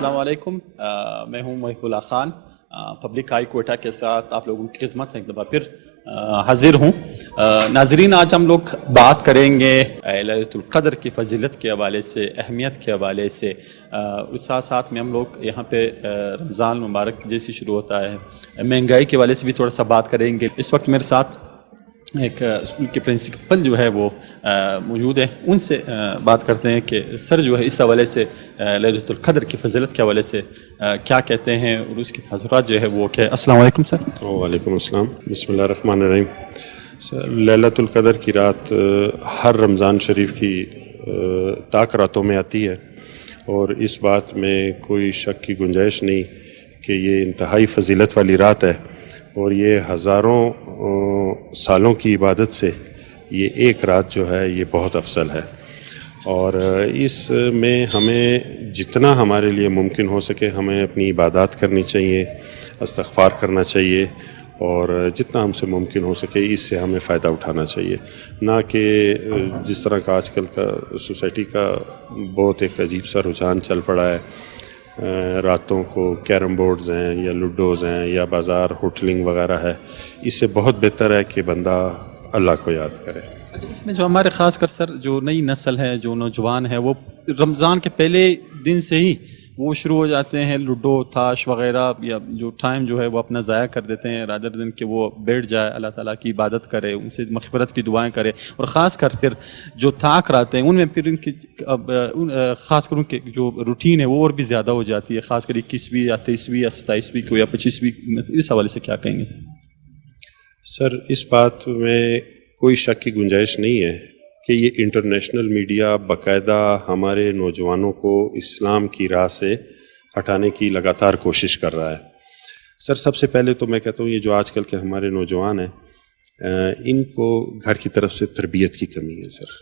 السلام علیکم، میں ہوں محب اللہ خان، پبلک آئی کوئٹہ کے ساتھ آپ لوگوں کی خدمت ہے ایک دفعہ پھر حاضر ہوں۔ ناظرین، آج ہم لوگ بات کریں گے لیلۃ القدر کی فضیلت کے حوالے سے، اہمیت کے حوالے سے، اس ساتھ ساتھ میں ہم لوگ یہاں پہ رمضان مبارک جیسی شروع ہوتا ہے، مہنگائی کے حوالے سے بھی تھوڑا سا بات کریں گے۔ اس وقت میرے ساتھ ایک اسکول کے پرنسپل جو ہے وہ موجود ہیں، ان سے بات کرتے ہیں کہ سر جو ہے اس حوالے سے لیلۃ القدر کی فضیلت کے حوالے سے کیا کہتے ہیں اور اس کے تاثرات جو ہے وہ کیا ہے۔ السلام علیکم سر۔ وعلیکم السلام، بسم اللہ الرحمن الرحیم۔ سر، لیلۃ القدر کی رات ہر رمضان شریف کی طاق راتوں میں آتی ہے، اور اس بات میں کوئی شک کی گنجائش نہیں کہ یہ انتہائی فضیلت والی رات ہے، اور یہ ہزاروں سالوں کی عبادت سے یہ ایک رات جو ہے یہ بہت افضل ہے، اور اس میں ہمیں جتنا ہمارے لیے ممکن ہو سکے ہمیں اپنی عبادات کرنی چاہیے، استغفار کرنا چاہیے، اور جتنا ہم سے ممکن ہو سکے اس سے ہمیں فائدہ اٹھانا چاہیے، نہ کہ جس طرح کا آج کل کا سوسائٹی کا بہت ایک عجیب سا رجحان چل پڑا ہے، راتوں کو کیرم بورڈز ہیں یا لوڈوز ہیں یا بازار ہوٹلنگ وغیرہ ہے۔ اس سے بہت بہتر ہے کہ بندہ اللہ کو یاد کرے۔ اس میں جو ہمارے خاص کر سر جو نئی نسل ہے، جو نوجوان ہے، وہ رمضان کے پہلے دن سے ہی وہ شروع ہو جاتے ہیں لوڈو تاش وغیرہ، یا جو ٹائم جو ہے وہ اپنا ضائع کر دیتے ہیں رادر دن کہ وہ بیٹھ جائے، اللہ تعالیٰ کی عبادت کرے، ان سے مغفرت کی دعائیں کرے، اور خاص کر پھر جو طاق راتیں ہیں ان میں پھر ان کی خاص کر ان کے جو روٹین ہے وہ اور بھی زیادہ ہو جاتی ہے، خاص کر 21ویں یا 23ویں یا 27ویں کو یا 25ویں، اس حوالے سے کیا کہیں گے؟ سر، اس بات میں کوئی شک کی گنجائش نہیں ہے کہ یہ انٹرنیشنل میڈیا باقاعدہ ہمارے نوجوانوں کو اسلام کی راہ سے ہٹانے کی لگاتار کوشش کر رہا ہے۔ سر، سب سے پہلے تو میں کہتا ہوں یہ جو آج کل کے ہمارے نوجوان ہیں ان کو گھر کی طرف سے تربیت کی کمی ہے۔ سر،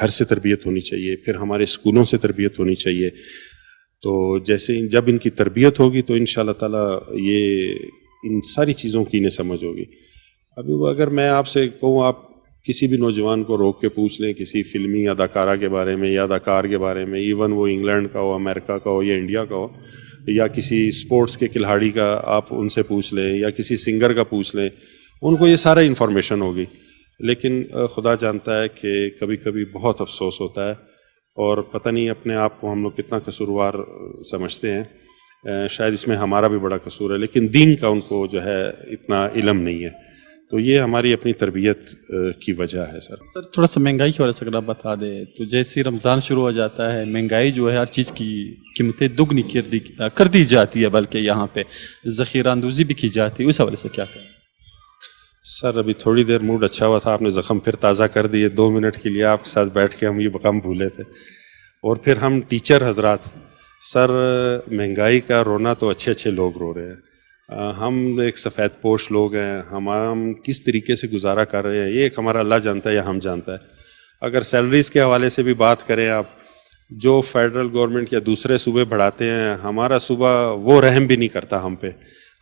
گھر سے تربیت ہونی چاہیے، پھر ہمارے اسکولوں سے تربیت ہونی چاہیے، تو جیسے جب ان کی تربیت ہوگی تو انشاءاللہ تعالیٰ یہ ان ساری چیزوں کی انہیں سمجھ ہوگی۔ ابھی وہ اگر میں آپ سے کہوں، آپ کسی بھی نوجوان کو روک کے پوچھ لیں کسی فلمی اداکارہ کے بارے میں یا اداکار کے بارے میں، ایون وہ انگلینڈ کا ہو، امریکہ کا ہو یا انڈیا کا ہو، یا کسی اسپورٹس کے کھلاڑی کا آپ ان سے پوچھ لیں یا کسی سنگر کا پوچھ لیں، ان کو یہ سارا انفارمیشن ہوگی، لیکن خدا جانتا ہے کہ کبھی کبھی بہت افسوس ہوتا ہے، اور پتہ نہیں اپنے آپ کو ہم لوگ کتنا قصوروار سمجھتے ہیں، شاید اس میں ہمارا بھی بڑا قصور ہے، لیکن دین کا ان کو جو ہے اتنا علم نہیں ہے، تو یہ ہماری اپنی تربیت کی وجہ ہے۔ سر، تھوڑا سا مہنگائی کے وجہ سے اگر آپ بتا دیں تو جیسے رمضان شروع ہو جاتا ہے مہنگائی جو ہے ہر چیز کی قیمتیں دگنی کر دی جاتی ہے، بلکہ یہاں پہ ذخیرہ اندوزی بھی کی جاتی ہے، اس حوالے سے کیا کہیں؟ سر، ابھی تھوڑی دیر موڈ اچھا ہوا تھا، آپ نے زخم پھر تازہ کر دیے، 2 منٹ کے لیے آپ کے ساتھ بیٹھ کے ہم یہ غم بھولے تھے، اور پھر ہم ٹیچر حضرات، سر مہنگائی کا رونا تو اچھے اچھے لوگ رو رہے ہیں، ہم ایک سفید پوش لوگ ہیں، ہم کس طریقے سے گزارا کر رہے ہیں یہ ایک ہمارا اللہ جانتا ہے یا ہم جانتا ہے۔ اگر سیلریز کے حوالے سے بھی بات کریں آپ، جو فیڈرل گورنمنٹ یا دوسرے صوبے بڑھاتے ہیں، ہمارا صوبہ وہ رحم بھی نہیں کرتا ہم پہ،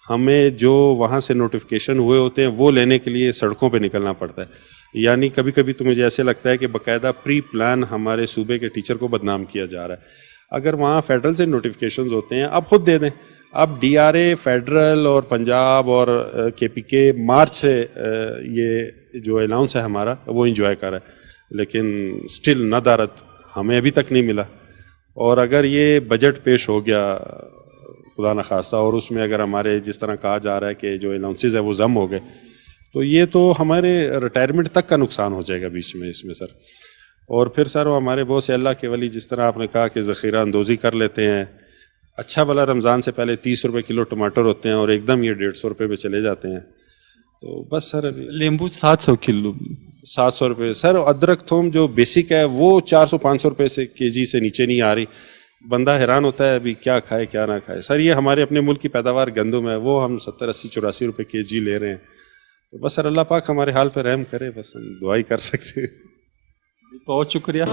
ہمیں جو وہاں سے نوٹیفیکیشن ہوئے ہوتے ہیں وہ لینے کے لیے سڑکوں پہ نکلنا پڑتا ہے، یعنی کبھی کبھی تو مجھے ایسے لگتا ہے کہ باقاعدہ پری پلان ہمارے صوبے کے ٹیچر کو بدنام کیا جا رہا ہے۔ اگر وہاں فیڈرل سے نوٹیفیکیشنز ہوتے ہیں آپ خود دے دیں، اب ڈی آر اے فیڈرل اور پنجاب اور کے پی کے مارچ سے یہ جو الاؤنس ہے ہمارا وہ انجوائے کر رہا ہے، لیکن سٹل ندارت ہمیں ابھی تک نہیں ملا، اور اگر یہ بجٹ پیش ہو گیا خدا نخواستہ اور اس میں اگر ہمارے جس طرح کہا جا رہا ہے کہ جو الاؤنسز ہے وہ ضم ہو گئے تو یہ تو ہمارے ریٹائرمنٹ تک کا نقصان ہو جائے گا بیچ میں اس میں سر۔ اور پھر سر وہ ہمارے بہت سے اللہ کے ولی جس طرح آپ نے کہا کہ ذخیرہ اندوزی کر لیتے ہیں، اچھا بھلا رمضان سے پہلے 30 روپے کلو ٹماٹر ہوتے ہیں اور ایک دم یہ 150 روپے پہ چلے جاتے ہیں، تو بس سر ابھی لیمبو 700 کلو 700 روپے، سر ادرک تھوم جو بیسک ہے وہ 400-500 روپے سے کے جی سے نیچے نہیں آ رہی، بندہ حیران ہوتا ہے ابھی کیا کھائے کیا نہ کھائے۔ سر یہ ہمارے اپنے ملک کی پیداوار گندم ہے، وہ ہم 70-80-84 روپے کے جی لے رہے ہیں، تو بس سر اللہ پاک ہمارے حال پہ رحم کرے، بس ہم دعا ہی کر سکتے ہیں۔ بہت شکریہ۔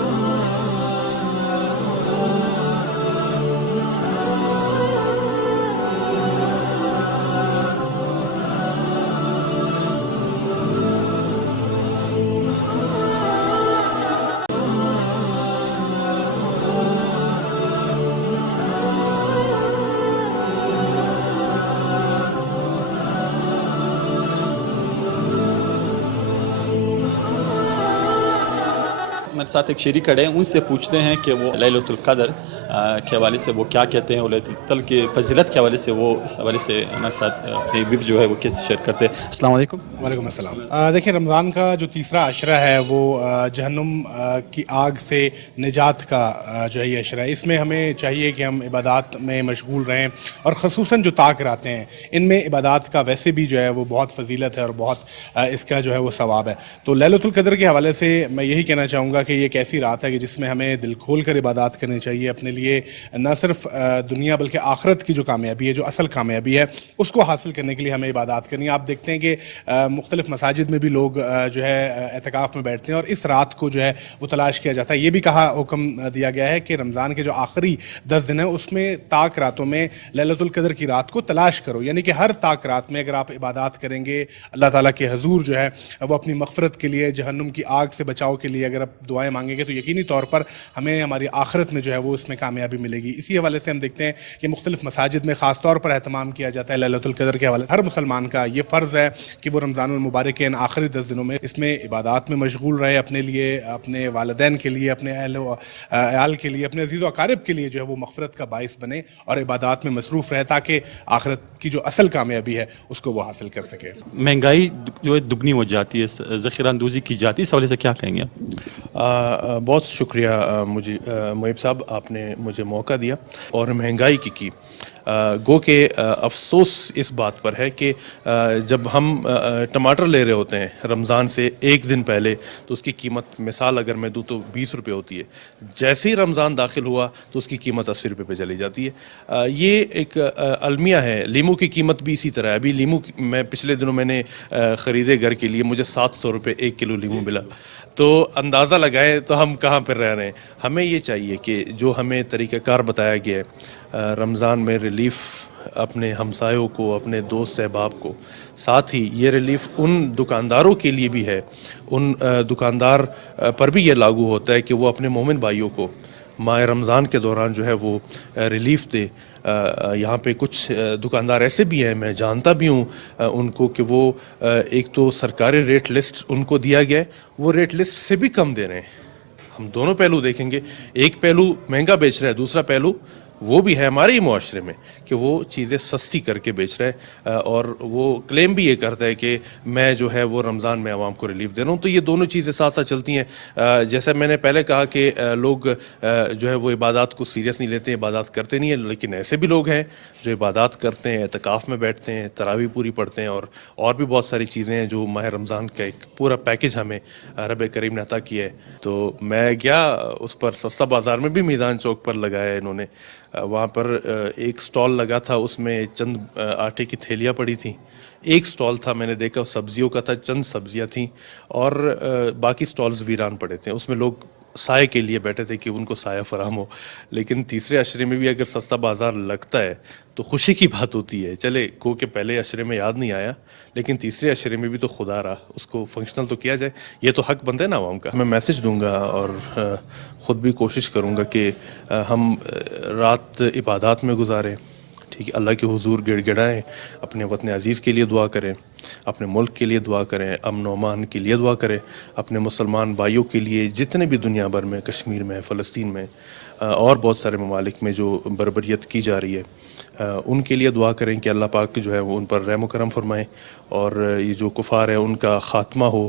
میرے ساتھ ایک شریک کھڑے ہیں, ان سے پوچھتے ہیں کہ وہ لیلۃ القدر کے حوالے سے وہ کیا کہتے ہیں, اور لیلۃ القدر کی فضیلت کے حوالے سے وہ اس حوالے سے ہمارے ساتھ اپنی ویو جو ہے وہ کیسے شیئر کرتے ہیں. السلام علیکم. وعلیکم السلام. دیکھیں, رمضان کا جو تیسرا عشرہ ہے وہ جہنم کی آگ سے نجات کا جو ہے یہ عشرہ ہے. اس میں ہمیں چاہیے کہ ہم عبادات میں مشغول رہیں, اور خصوصاً جو طاق راتیں ہیں ان میں عبادات کا ویسے بھی جو ہے وہ بہت فضیلت ہے اور بہت اس کا جو ہے وہ ثواب ہے. تو لیلۃ القدر کے حوالے سے میں یہی کہنا چاہوں گا کہ یہ ایک ایسی رات ہے کہ جس میں ہمیں دل کھول کر عبادات کرنی چاہیے اپنے لیے, نہ صرف دنیا بلکہ آخرت کی جو کامیابی ہے, جو اصل کامیابی ہے, اس کو حاصل کرنے کے لیے ہمیں عبادات کرنی ہے. آپ دیکھتے ہیں کہ مختلف مساجد میں بھی لوگ جو ہے اعتکاف میں بیٹھتے ہیں, اور اس رات کو جو ہے وہ تلاش کیا جاتا ہے. یہ بھی حکم دیا گیا ہے کہ رمضان کے جو آخری 10 دن ہیں اس میں طاق راتوں میں لیلۃ القدر کی رات کو تلاش کرو. یعنی کہ ہر طاق رات میں اگر آپ عبادات کریں گے, اللہ تعالیٰ کے حضور جو ہے وہ اپنی مغفرت کے لیے, جہنم کی آگ سے بچاؤ کے لیے اگر آپ دعائیں مانگیں گے, تو یقینی طور پر ہمیں ہماری آخرت میں جو ہے وہ اس میں کامیابی ملے گی. اسی حوالے سے ہم دیکھتے ہیں کہ مختلف مساجد میں خاص طور پر اہتمام کیا جاتا ہے لیلۃ القدر کے حوالے. ہر مسلمان کا یہ فرض ہے کہ وہ رمضان المبارک کے ان آخری 10 دنوں میں اس میں عبادات میں مشغول رہے, اپنے لیے, اپنے والدین کے لیے, اپنے اہل و عیال کے لیے, اپنے عزیز و اقارب کے لیے جو ہے وہ مغفرت کا باعث بنے اور عبادات میں مصروف رہے, تاکہ آخرت کی جو اصل کامیابی ہے اس کو وہ حاصل کر سکے. مہنگائی جو ہے دگنی ہو جاتی ہے, ذخیرہ اندوزی کی جاتی ہے, اس حوالے سے کیا کہیں گے آپ؟ بہت شکریہ مجھے محب صاحب, آپ نے مجھے موقع دیا اور مہنگائی کی گو کہ افسوس اس بات پر ہے کہ جب ہم ٹماٹر لے رہے ہوتے ہیں رمضان سے ایک دن پہلے, تو اس کی قیمت مثال اگر میں دوں تو 20 روپے ہوتی ہے. جیسے ہی رمضان داخل ہوا تو اس کی قیمت 80 روپے پہ چلی جاتی ہے. یہ ایک المیہ ہے. لیمو کی قیمت بھی اسی طرح ہے. ابھی لیمو میں پچھلے دنوں میں نے خریدے گھر کے لیے, مجھے 700 روپے 1 کلو لیمو ملا. تو اندازہ لگائیں تو ہم کہاں پر رہ رہے ہیں. ہمیں یہ چاہیے کہ جو ہمیں طریقہ کار بتایا گیا ہے رمضان میں ریلیف اپنے ہمسایوں کو, اپنے دوست احباب کو, ساتھ ہی یہ ریلیف ان دکانداروں کے لیے بھی ہے, ان دکاندار پر بھی یہ لاگو ہوتا ہے کہ وہ اپنے مومن بھائیوں کو ماہ رمضان کے دوران جو ہے وہ ریلیف دے. یہاں پہ کچھ دکاندار ایسے بھی ہیں, میں جانتا بھی ہوں ان کو, کہ وہ ایک تو سرکاری ریٹ لسٹ ان کو دیا گیا ہے, وہ ریٹ لسٹ سے بھی کم دے رہے ہیں. ہم دونوں پہلو دیکھیں گے, ایک پہلو مہنگا بیچ رہا ہے, دوسرا پہلو وہ بھی ہے ہمارے ہی معاشرے میں کہ وہ چیزیں سستی کر کے بیچ رہا ہے, اور وہ کلیم بھی یہ کرتا ہے کہ میں جو ہے وہ رمضان میں عوام کو ریلیف دے رہا ہوں. تو یہ دونوں چیزیں ساتھ ساتھ چلتی ہیں. جیسا میں نے پہلے کہا کہ لوگ جو ہے وہ عبادات کو سیریس نہیں لیتے ہیں, عبادات کرتے نہیں ہیں, لیکن ایسے بھی لوگ ہیں جو عبادات کرتے ہیں, اعتکاف میں بیٹھتے ہیں, تراویح پوری پڑھتے ہیں, اور بھی بہت ساری چیزیں ہیں جو ماہ رمضان کا ایک پورا پیکج ہمیں رب کریم نے عطا کیا ہے. تو میں گیا اس پر, سستا بازار میں بھی میزان چوک پر لگایا ہے انہوں نے, وہاں پر ایک سٹال لگا تھا, اس میں چند آٹے کی تھیلیاں پڑی تھیں. ایک سٹال تھا میں نے دیکھا سبزیوں کا تھا, چند سبزیاں تھیں, اور باقی سٹالز ویران پڑے تھے. اس میں لوگ سائے کے لیے بیٹھے تھے کہ ان کو سایہ فراہم ہو. لیکن تیسرے عشرے میں بھی اگر سستا بازار لگتا ہے تو خوشی کی بات ہوتی ہے. چلے کو کہ پہلے عشرے میں یاد نہیں آیا, لیکن تیسرے عشرے میں بھی تو خدا رہا, اس کو فنکشنل تو کیا جائے. یہ تو حق بنتا ہے نا عوام کا. میں میسج دوں گا اور خود بھی کوشش کروں گا کہ ہم رات عبادات میں گزاریں, ٹھیک ہے, اللہ کے حضور گڑ گڑائیں, اپنے وطن عزیز کے لیے دعا کریں, اپنے ملک کے لیے دعا کریں, امن و امان کے لیے دعا کریں, اپنے مسلمان بھائیوں کے لیے جتنے بھی دنیا بھر میں, کشمیر میں, فلسطین میں, اور بہت سارے ممالک میں جو بربریت کی جا رہی ہے, ان کے لیے دعا کریں کہ اللہ پاک جو ہے وہ ان پر رحم و کرم فرمائیں, اور یہ جو کفار ہیں ان کا خاتمہ ہو,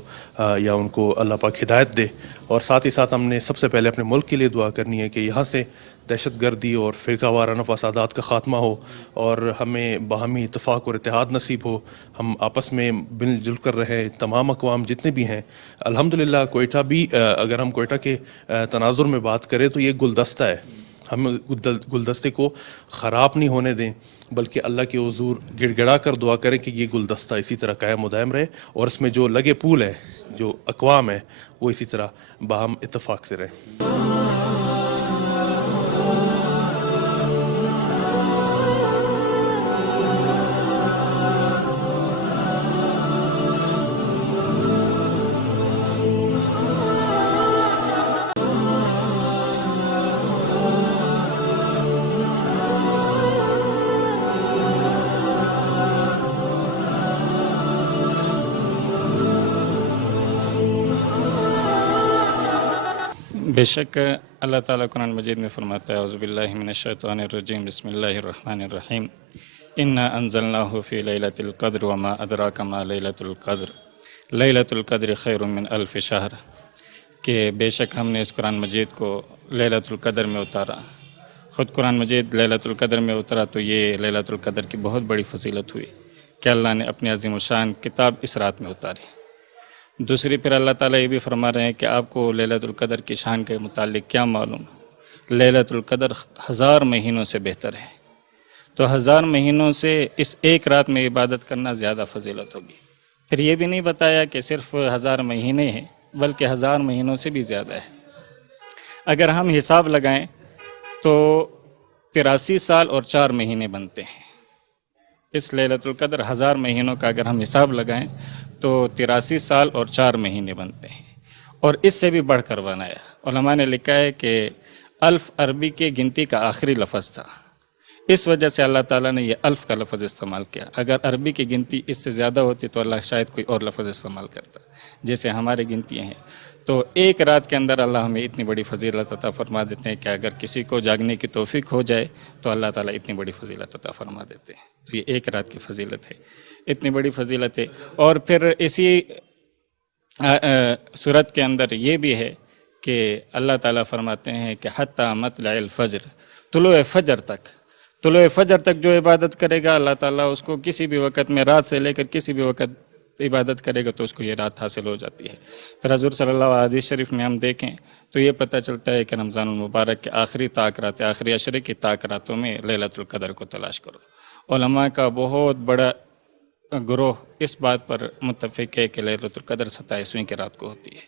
یا ان کو اللہ پاک ہدایت دے. اور ساتھ ہی ساتھ ہم نے سب سے پہلے اپنے ملک کے لیے دعا کرنی ہے کہ یہاں سے دہشت گردی اور فرقہ وارانہ فسادات کا خاتمہ ہو, اور ہمیں باہمی اتفاق اور اتحاد نصیب ہو, ہم آپس میں مل جل کر رہیں, تمام اقوام جتنے بھی ہیں. الحمدللہ کوئٹہ بھی, اگر ہم کوئٹہ کے تناظر میں بات کریں تو یہ گلدستہ ہے. ہم گلدستے کو خراب نہیں ہونے دیں, بلکہ اللہ کے حضور گڑ گڑا کر دعا کریں کہ یہ گلدستہ اسی طرح قائم و دائم رہے, اور اس میں جو لگے پھول ہیں, جو اقوام ہیں, وہ اسی طرح باہم اتفاق سے رہیں. بے شک اللہ تعالیٰ قرآن مجید میں فرماتا ہے اعوذ باللہ من الشیطان الرجیم بسم اللہ الرحمن الرحیم انا انزلناہ فی لیلۃ القدر وما ادراک ما لیلۃ القدر لیلۃ القدر خیر من الف شہر، کہ بے شک ہم نے اس قرآن مجید کو لیلۃ القدر میں اتارا۔ خود قرآن مجید لیلۃ القدر میں اترا تو یہ لیلۃ القدر کی بہت بڑی فضیلت ہوئی کہ اللہ نے اپنی عظیم الشان کتاب اس رات میں اتاری۔ دوسری پھر اللہ تعالیٰ یہ بھی فرما رہے ہیں کہ آپ کو لیلۃ القدر کی شان کے متعلق کیا معلوم؟ لیلۃ القدر 1000 مہینوں سے بہتر ہے، تو 1000 مہینوں سے اس ایک رات میں عبادت کرنا زیادہ فضیلت ہوگی۔ پھر یہ بھی نہیں بتایا کہ صرف 1000 مہینے ہیں، بلکہ 1000 مہینوں سے بھی زیادہ ہے۔ اگر ہم حساب لگائیں تو 83 سال اور 4 مہینے بنتے ہیں۔ اس لیلۃ القدر 1000 مہینوں کا اگر ہم حساب لگائیں تو 83 سال اور 4 مہینے بنتے ہیں، اور اس سے بھی بڑھ کر بنایا۔ علماء نے لکھا ہے کہ الف عربی کے گنتی کا آخری لفظ تھا، اس وجہ سے اللہ تعالیٰ نے یہ الف کا لفظ استعمال کیا۔ اگر عربی کی گنتی اس سے زیادہ ہوتی تو اللہ شاید کوئی اور لفظ استعمال کرتا، جیسے ہماری گنتیاں ہیں۔ تو ایک رات کے اندر اللہ ہمیں اتنی بڑی فضیلت عطا فرما دیتے ہیں کہ اگر کسی کو جاگنے کی توفیق ہو جائے تو اللہ تعالیٰ اتنی بڑی فضیلت عطا فرما دیتے ہیں۔ تو یہ ایک رات کی فضیلت ہے، اتنی بڑی فضیلت ہے۔ اور پھر اسی صورت کے اندر یہ بھی ہے کہ اللہ تعالیٰ فرماتے ہیں کہ حتیٰ مطلع الفجر، طلوع فجر تک جو عبادت کرے گا اللہ تعالیٰ اس کو کسی بھی وقت میں، رات سے لے کر کسی بھی وقت عبادت کرے گا تو اس کو یہ رات حاصل ہو جاتی ہے۔ پھر حضور صلی اللہ علیہ حدیث شریف میں ہم دیکھیں تو یہ پتہ چلتا ہے کہ رمضان المبارک کے آخری طاق رات، آخری عشرے کی طاق راتوں میں لیلۃ القدر کو تلاش کرو۔ علماء کا بہت بڑا گروہ اس بات پر متفق ہے کہ لیلۃ القدر 27ویں کی رات کو ہوتی ہے۔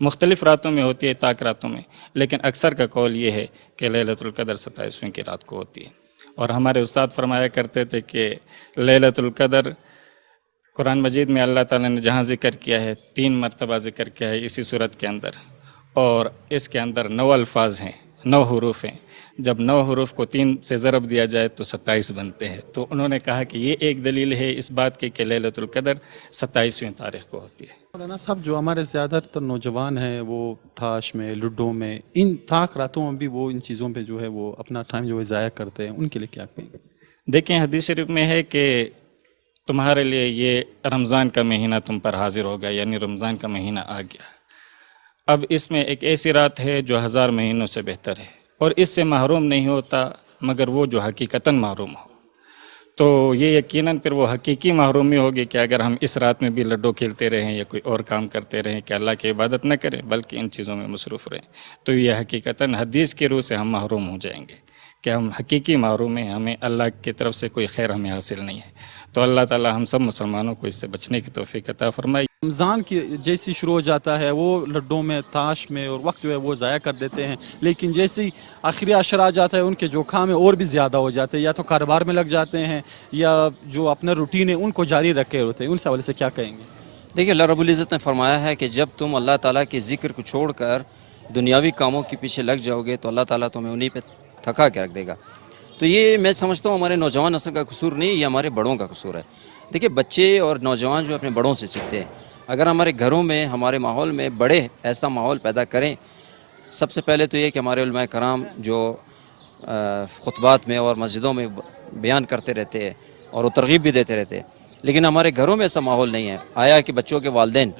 مختلف راتوں میں ہوتی ہے، طاق راتوں میں، لیکن اکثر کا قول یہ ہے کہ لیلۃ القدر 27ویں کی رات کو ہوتی ہے۔ اور ہمارے استاد فرمایا کرتے تھے کہ لیلۃ القدر قرآن مجید میں اللہ تعالیٰ نے جہاں ذکر کیا ہے 3 مرتبہ ذکر کیا ہے اسی صورت کے اندر، اور اس کے اندر 9 الفاظ ہیں، 9 حروف ہیں۔ جب 9 حروف کو 3 سے ضرب دیا جائے تو 27 بنتے ہیں۔ تو انہوں نے کہا کہ یہ ایک دلیل ہے اس بات کی کہ لیلۃ القدر 27ویں تاریخ کو ہوتی ہے۔ مولانا صاحب، جو ہمارے زیادہ تر نوجوان ہیں وہ تاش میں، لوڈو میں، ان طاق راتوں میں بھی وہ ان چیزوں پہ جو ہے وہ اپنا ٹائم جو ہے ضائع کرتے ہیں، ان کے لیے کیا کہیں گے؟ دیکھیں حدیث شریف میں ہے کہ تمہارے لیے یہ رمضان کا مہینہ تم پر حاضر ہو گیا، یعنی رمضان کا مہینہ آ گیا۔ اب اس میں ایک ایسی رات ہے جو 1000 مہینوں سے بہتر ہے، اور اس سے محروم نہیں ہوتا مگر وہ جو حقیقتاً محروم ہو۔ تو یہ یقیناً پھر وہ حقیقی محرومی ہوگی کہ اگر ہم اس رات میں بھی لڈو کھیلتے رہیں یا کوئی اور کام کرتے رہیں کہ اللہ کی عبادت نہ کریں بلکہ ان چیزوں میں مصروف رہیں، تو یہ حقیقتاً حدیث کی روح سے ہم محروم ہو جائیں گے کہ ہم حقیقی محروم ہیں، ہمیں اللہ کی طرف سے کوئی خیر ہمیں حاصل نہیں ہے۔ تو اللہ تعالیٰ ہم سب مسلمانوں کو اس سے بچنے کی توفیق عطا فرمائے۔ رمضان کی جیسی شروع ہو جاتا ہے وہ لڈو میں، تاش میں، اور وقت جو ہے وہ ضائع کر دیتے ہیں، لیکن جیسے ہی آخری عشرہ آ جاتا ہے ان کے جو کام ہے اور بھی زیادہ ہو جاتے ہیں، یا تو کاروبار میں لگ جاتے ہیں یا جو اپنا روٹین ہے ان کو جاری رکھے ہوتے ہیں۔ ان سے حوالے سے کیا کہیں گے؟ دیکھیے، اللہ رب العزت نے فرمایا ہے کہ جب تم اللہ تعالیٰ کے ذکر کو چھوڑ کر دنیاوی کاموں کے پیچھے لگ جاؤ گے تو اللہ تعالیٰ تمہیں انہی پہ تھکا کے رکھ دے گا۔ تو یہ میں سمجھتا ہوں ہمارے نوجوان نسل کا قصور نہیں، یہ ہمارے بڑوں کا قصور ہے۔ دیکھیے، بچے اور نوجوان جو اپنے بڑوں سے سیکھتے ہیں، اگر ہمارے گھروں میں، ہمارے ماحول میں بڑے ایسا ماحول پیدا کریں، سب سے پہلے تو یہ کہ ہمارے علماء کرام جو خطبات میں اور مسجدوں میں بیان کرتے رہتے ہیں اور وہ ترغیب بھی دیتے رہتے ہیں، لیکن ہمارے گھروں میں ایسا ماحول نہیں ہے۔ آیا کہ بچوں کے والدین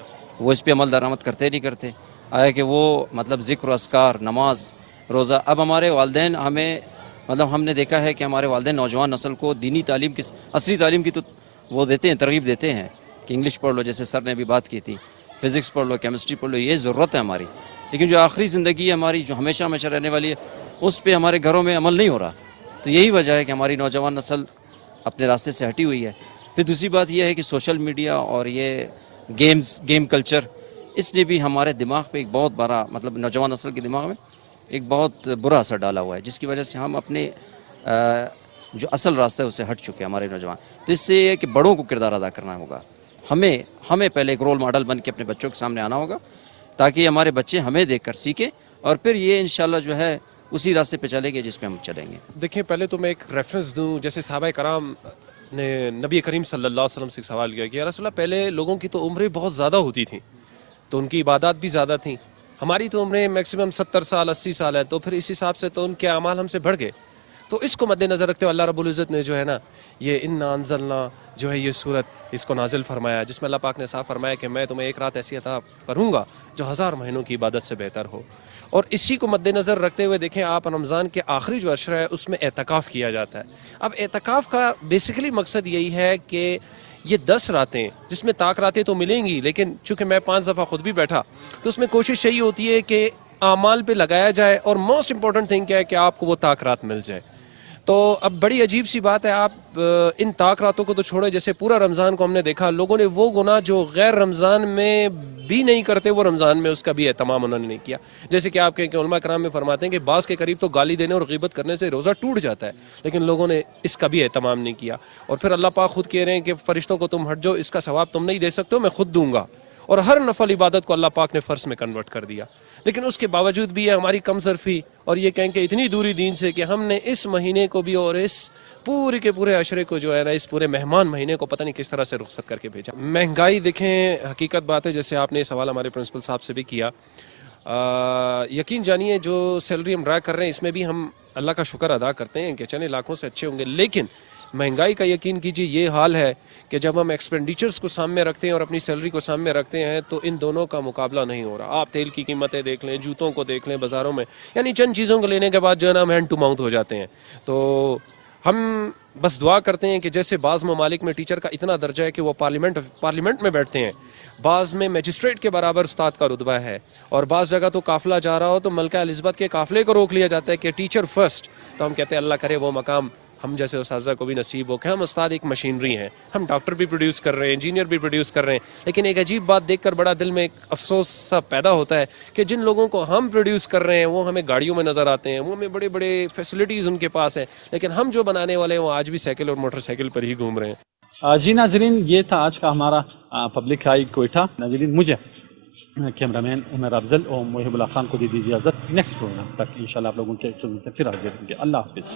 وہ اس پہ عمل درآمد کرتے نہیں کرتے، آیا کہ وہ ذکر و اذکار، نماز، روزہ۔ اب ہمارے والدین ہم نے دیکھا ہے کہ ہمارے والدین نوجوان نسل کو دینی تعلیم کی، عصری تعلیم کی تو وہ دیتے ہیں، ترغیب دیتے ہیں کہ انگلش پڑھ لو، جیسے سر نے بھی بات کی تھی، فزکس پڑھ لو، کیمسٹری پڑھ لو، یہ ضرورت ہے ہماری، لیکن جو آخری زندگی ہے ہماری، جو ہمیشہ رہنے والی ہے، اس پہ ہمارے گھروں میں عمل نہیں ہو رہا۔ تو یہی وجہ ہے کہ ہماری نوجوان نسل اپنے راستے سے ہٹی ہوئی ہے۔ پھر دوسری بات یہ ہے کہ سوشل میڈیا اور یہ گیم کلچر، اس نے بھی ہمارے دماغ پہ ایک بہت بڑا، نوجوان نسل کے دماغ میں ایک بہت برا اثر ڈالا ہوا ہے، جس کی وجہ سے ہم اپنے جو اصل راستہ ہے اس سے ہٹ چکے ہیں ہمارے نوجوان۔ تو اس سے یہ ہے کہ بڑوں کو کردار ادا کرنا ہوگا، ہمیں پہلے ایک رول ماڈل بن کے اپنے بچوں کے سامنے آنا ہوگا تاکہ ہمارے بچے ہمیں دیکھ کر سیکھیں، اور پھر یہ انشاءاللہ جو ہے اسی راستے پہ چلیں گے جس پہ ہم چلیں گے۔ دیکھیں، پہلے تو میں ایک ریفرنس دوں، جیسے صحابہ کرام نے نبی کریم صلی اللہ علیہ وسلم سے ایک سوال کیا کہ یا رسول اللہ، پہلے لوگوں کی تو عمریں بہت زیادہ ہوتی تھیں تو ان کی عبادات بھی زیادہ تھیں، ہماری تو عمریں میکسیمم 70 سال 80 سال ہے، تو پھر اس حساب سے تو ان کے اعمال ہم سے بڑھ گئے. تو اس کو مد نظر رکھتے ہوئے اللہ رب العزت نے جو ہے نا یہ انا انزلنا جو ہے یہ صورت اس کو نازل فرمایا، جس میں اللہ پاک نے صاف فرمایا کہ میں تمہیں ایک رات ایسی عطا کروں گا جو 1000 مہینوں کی عبادت سے بہتر ہو. اور اسی کو مد نظر رکھتے ہوئے دیکھیں آپ رمضان کے آخری جو عشرہ ہے اس میں اعتکاف کیا جاتا ہے. اب اعتکاف کا بیسیکلی مقصد یہی ہے کہ یہ 10 راتیں جس میں طاق راتیں تو ملیں گی، لیکن چونکہ میں 5 دفعہ خود بھی بیٹھا تو اس میں کوشش یہی ہوتی ہے کہ اعمال پہ لگایا جائے، اور موسٹ امپورٹنٹ تھنگ کیا ہے کہ آپ کو وہ طاق رات مل جائے. تو اب بڑی عجیب سی بات ہے، آپ ان طاق راتوں کو تو چھوڑے، جیسے پورا رمضان کو ہم نے دیکھا لوگوں نے وہ گناہ جو غیر رمضان میں بھی نہیں کرتے وہ رمضان میں اس کا بھی اہتمام انہوں نے نہیں کیا. جیسے کہ آپ کہیں کہ علماء کرام میں فرماتے ہیں کہ بعض کے قریب تو گالی دینے اور غیبت کرنے سے روزہ ٹوٹ جاتا ہے، لیکن لوگوں نے اس کا بھی اہتمام نہیں کیا. اور پھر اللہ پاک خود کہہ رہے ہیں کہ فرشتوں کو تم ہٹ جاؤ، اس کا ثواب تم نہیں دے سکتے ہو، میں خود دوں گا. اور ہر نفل عبادت کو اللہ پاک نے فرض میں کنورٹ کر دیا. لیکن اس کے باوجود بھی ہے ہماری کم ظرفی اور یہ کہیں کہ اتنی دوری دین سے کہ ہم نے اس مہینے کو بھی اور اس پورے کے پورے عشرے کو جو ہے نا اس پورے مہمان مہینے کو پتہ نہیں کس طرح سے رخصت کر کے بھیجا. مہنگائی دیکھیں حقیقت بات ہے، جیسے آپ نے سوال ہمارے پرنسپل صاحب سے بھی کیا. یقین جانیے جو سیلری ہم ڈرا کر رہے ہیں اس میں بھی ہم اللہ کا شکر ادا کرتے ہیں کہ چنے لاکھوں سے اچھے ہوں گے، لیکن مہنگائی کا یقین کیجیے یہ حال ہے کہ جب ہم ایکسپینڈیچرز کو سامنے رکھتے ہیں اور اپنی سیلری کو سامنے رکھتے ہیں تو ان دونوں کا مقابلہ نہیں ہو رہا. آپ تیل کی قیمتیں دیکھ لیں، جوتوں کو دیکھ لیں بازاروں میں، یعنی چند چیزوں کو لینے کے بعد جو ہے نا ہم ہینڈ ٹو ماؤتھ ہو جاتے ہیں. تو ہم بس دعا کرتے ہیں کہ جیسے بعض ممالک میں ٹیچر کا اتنا درجہ ہے کہ وہ پارلیمنٹ میں بیٹھتے ہیں، بعض میں میجسٹریٹ کے برابر استاد کا رتبہ ہے، اور بعض جگہ تو قافلہ جا رہا ہو تو ملکہ الزبتھ کے قافلے کو روک لیا جاتا ہے کہ ٹیچر فرسٹ. تو ہم کہتے ہیں اللہ کرے وہ مقام ہم جیسے اساتذہ کو بھی نصیب ہو کہ ہم استاد ایک مشینری ہیں، ہم ڈاکٹر بھی پروڈیوس کر رہے ہیں، انجینئر بھی پروڈیوس کر رہے ہیں. لیکن ایک عجیب بات دیکھ کر بڑا دل میں ایک افسوس سا پیدا ہوتا ہے کہ جن لوگوں کو ہم پروڈیوس کر رہے ہیں وہ ہمیں گاڑیوں میں نظر آتے ہیں، وہ ہمیں بڑے بڑے فیسلٹیز ان کے پاس ہیں، لیکن ہم جو بنانے والے ہیں وہ آج بھی سائیکل اور موٹر سائیکل پر ہی گھوم رہے ہیں. جی ناظرین، یہ تھا آج کا ہمارا پبلک آئی کوئٹہ. ناظرین مجھے کیمرہ مین عمر افضل اور محب اللہ خان کو دی دیجیے اجازت. نیکسٹ پروگرام تک انشاءاللہ آپ لوگوں کے پھر حاضر ہوں گے. اللہ حافظ.